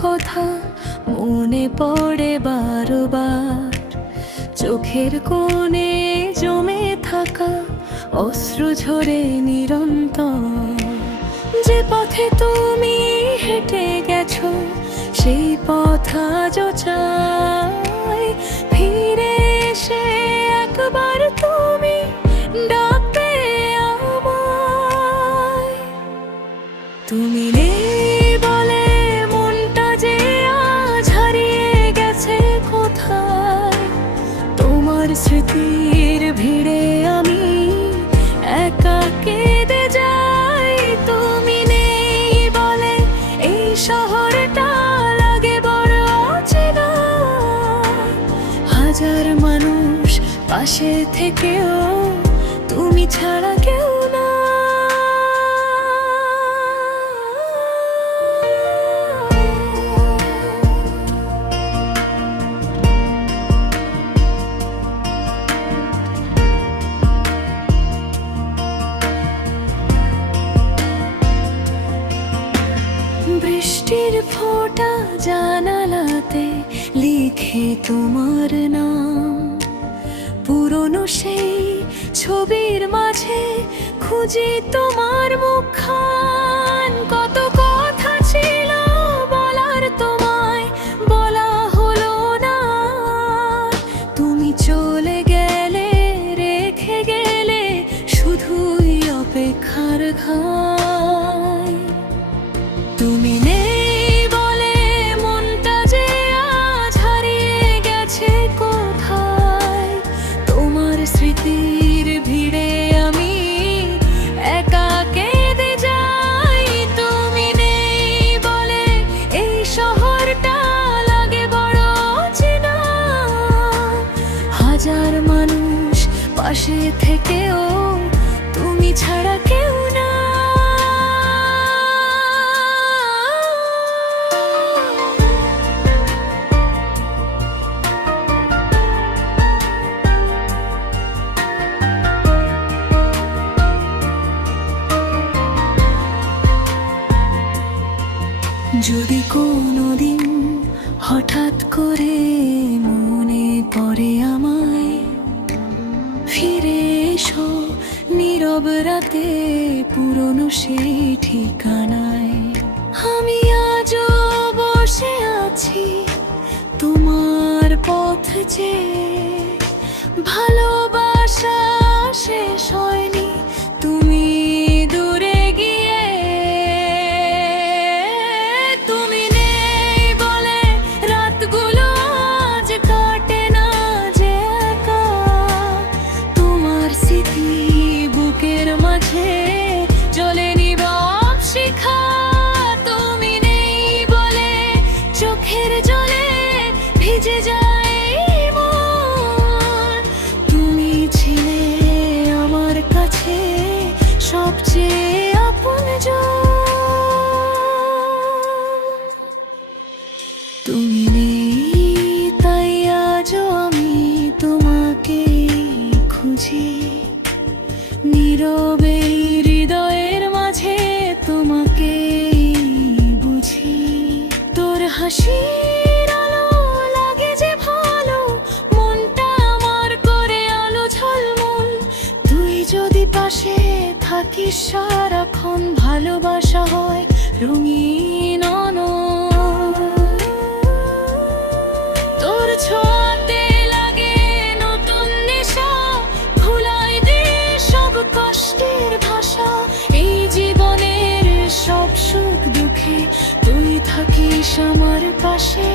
কথা মনে পড়ে বারবার, চোখের কোণে জমে থাকা অশ্রু ঝরে নিরন্তর। যে পথে তুমি হেঁটে গেছো সেই পথ আজও চাই ফিরে এসে একবার তুমি ডাকবে আমায়। তুমি নেই বলে মনটা যে আজ হারিয়ে গেছে কোথায়, তোমার স্মৃতির ভিড়ে আমি একা কেঁদে যাই। তুমি নেই বলে এই শহরটা লাগে বড় অচেনা, হাজার মানুষ পাশে থেকেও তুমি ছাড়া কেউ না। বৃষ্টির ফোঁটা জানালাতে লিখে তোমার নাম, পুরনো সেই ছবির মাঝে খুঁজি তোমার মুখখান। কত কথা ছিল বলার তোমায় বলা হলো না, তুমি চলে গেলে রেখে গেলে শুধুই অপেক্ষার ঘাই। তুমি নেই বলে মনটা যে আজ হারিয়ে গেছে কোথায়, তোমার স্মৃতির ভিড়ে আমি একা কেঁদে যাই। তুমি নেই বলে এই শহরটা লাগে বড় অচেনা, হাজার মানুষ পাশে থেকেও তুমি ছাড়া কেউ না। যদি কোনোদিন হঠাৎ করে মনে পড়ে আমায়, ফিরে এসো নীরব রাতে পুরনো সেই ঠিকানায়। আমি আজও বসে আছি তোমার পথ চেয়ে, ভালোবাসা শেষ হয়নি তুমি দূরে গিয়ে। তুমি নেই বলে রাতগুলো আজ কাটে না যে একা, তোমার স্মৃতি বুকের মাঝে জ্বলে নীরব শিখা। তুমি নেই বলে চোখের জলে ভিজে যায় মন, তুমি ছিলে আমার কাছে সবচেয়ে আপনজন। তুমি নেই তাই আজও আমি তোমাকে খুঁজি, নীরবে হৃদয়ের মাঝে তোমাকে বুঝি। তোর হাসির আলো লাগে যে ভালো, মনটা আমার করে আলো ঝলমল। তুই যদি পাশে থাকিস সারাক্ষণ ভালোবাসা হয় রঙিন অনল। তোর ছোঁয়াতে লাগে নতুন নেশা, ভুলাই দে সব কষ্টের ভাষা। এই জীবনের সব সুখ দুঃখে তুই থাকিস আমার পাশে।